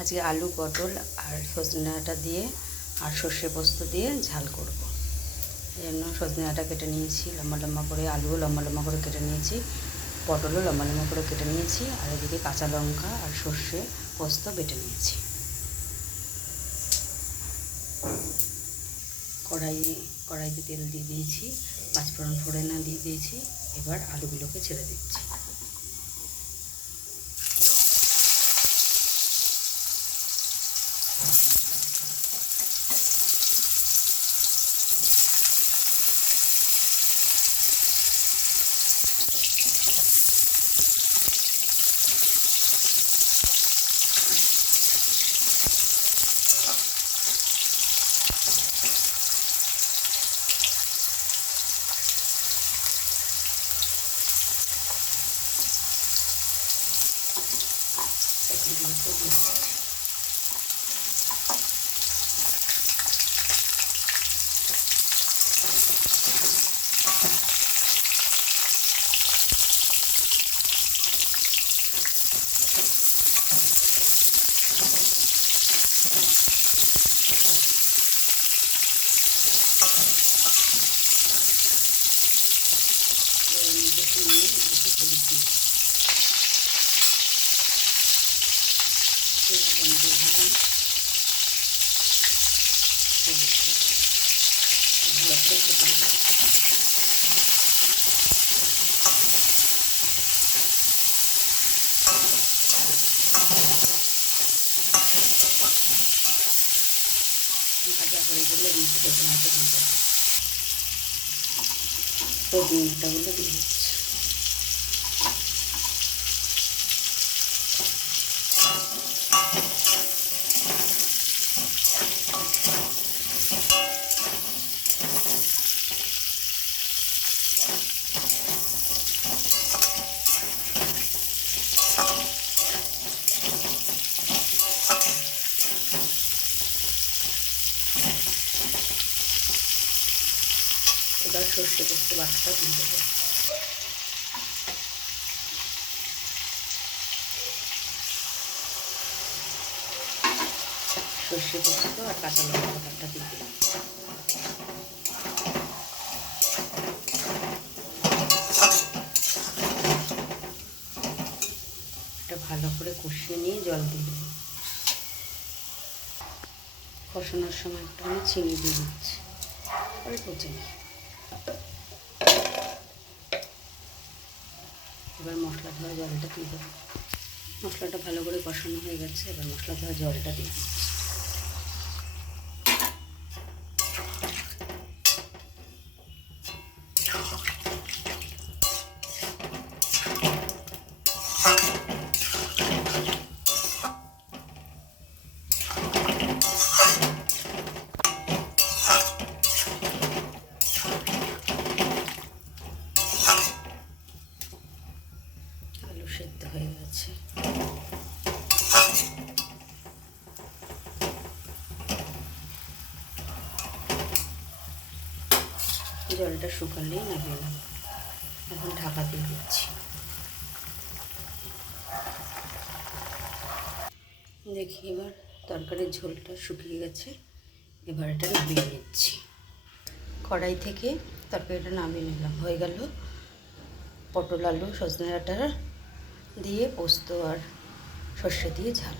আজকে আলু পটল আর সজনে ডাঁটা দিয়ে আর সর্ষে পোস্ত দিয়ে ঝাল করব। এই জন্য সজনে ডাঁটা কেটে নিয়েছি লম্বা লম্বা করে, আলুও লম্বা লম্বা করে কেটে নিয়েছি, পটলও লম্বা লম্বা করে কেটে নিয়েছি, আর এদিকে কাঁচা লঙ্কা আর সর্ষে পোস্ত বেটে নিয়েছি। কড়াইতে তেল দিয়ে দিয়েছি, পাঁচফোড়ন ফোড়না দিয়ে দিয়েছি। এবার আলুগুলোকে ছেড়ে দিচ্ছি। ভাজা হয়ে গেলে এর মধ্যে সজনে ডাঁটা দিয়ে দেবো। সজনে ডাঁটাগুলো দিয়ে দিচ্ছি। এবার সর্ষে পোস্ত বাটাটা দিয়ে দেবো। সর্ষে পোস্ত আর কাঁচা লঙ্কা বাটাটা দিয়ে দিলাম। এটা ভালো করে কষিয়ে নিয়ে জল দিয়ে দেবো। কষানোর সময় একটুখানি চিনি দিয়ে দিচ্ছি, অল্প চিনি। এবার মশলা ধোয়া জলটা দিয়ে দেবো। মশলাটা ভালো করে কষানো হয়ে গেছে, এবার মশলা ধোয়া জলটা দিয়ে দিচ্ছি। আলু সেদ্ধ হয়ে গেছে। জলটা শুকালেই নামিয়ে নেব। এখন ঢাকা দিয়ে দিচ্ছি। দেখি এবার তরকারির ঝোলটা শুকিয়ে গেছে। এবার এটা নামিয়ে নিচ্ছি। কড়াই থেকে তরকারিটা নামিয়ে নিলাম। হয়ে গেল পটল আলু সজনে ডাঁটা দিয়ে পোস্ত আর সর্ষে দিয়ে ঝাল।